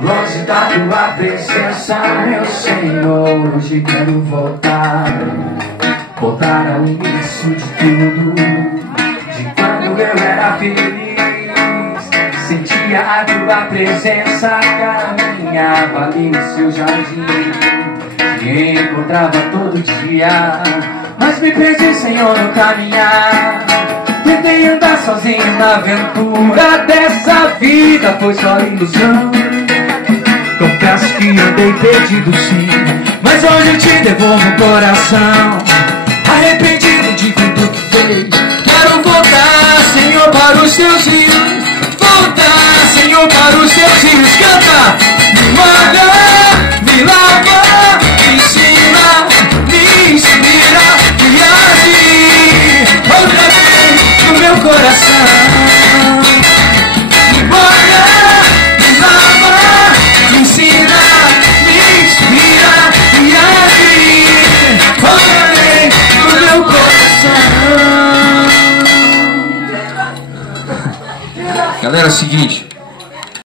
longe da tua presença, meu Senhor. Hoje quero voltar ao início de tudo, de quando eu era feliz. Sentia a tua presença, caminhava ali no seu jardim, me encontrava todo dia, mas me perdi, Senhor, no caminhar. Tentei andar sozinho na aventura dessa vida, foi só ilusão. Confesso que andei perdido sim, mas hoje eu te devolvo o coração. Arrependido de tudo que fez, quero voltar, Senhor, para os teus rios. Voltar, Senhor, para os teus rios. Canta! Me lava, me ensina, me inspira, me agir outra vez no meu coração. Me lava, me ensina, me inspira, me agir outra vez no meu coração. Galera, é o seguinte,